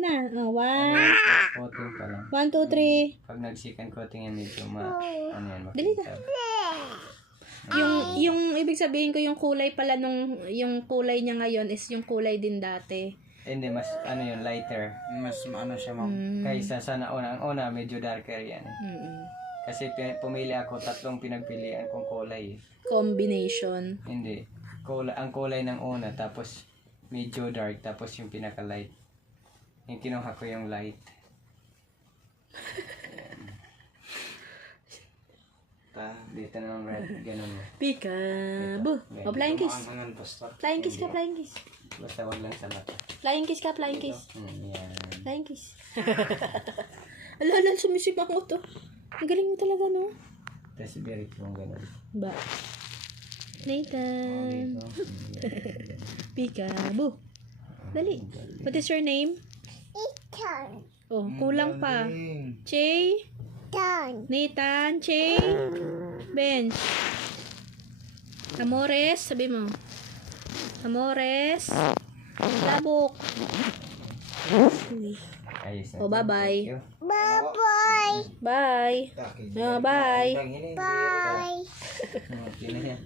Game na. Oh, one. Coating pa lang. 1, 2, 3. Pag nag-second coating yan, medyo ano yan, Dali na. Yung ibig sabihin ko yung kulay pala yung kulay niya ngayon is yung kulay din dati. Hindi, mas ano yun, lighter. Mas ano siya, ma'am. Kaysa sa nauna. Ang una, medyo darker yan. Kasi pumili ako, 3 pinagpilian kong kulay. Combination. Hindi. Ang kulay ng una, tapos medyo dark, tapos yung pinaka-light. Yung kinuha ko yung light. Dito naman red, ganun mo. Peekaboo. O, flying kiss. Angan basta. Flying kiss ka, flying kiss. Basta wag lang sa mata. Flying kiss ka, flying kiss. Yan. Flying kiss. Ala, sumisipang mo to. Ang galing mo talaga, no? Tapos birit yung ganun. Ba? Nathan. Peekaboo. Dali. What is your name? Ethan. Oh, kulang pa. Che. Nathan. Che. Bench. Amores. Sabi mo. Amores. Labok. Ayos na. Oh, bye-bye. Bye-bye. Bye. Bye. Bye. Yun na yan.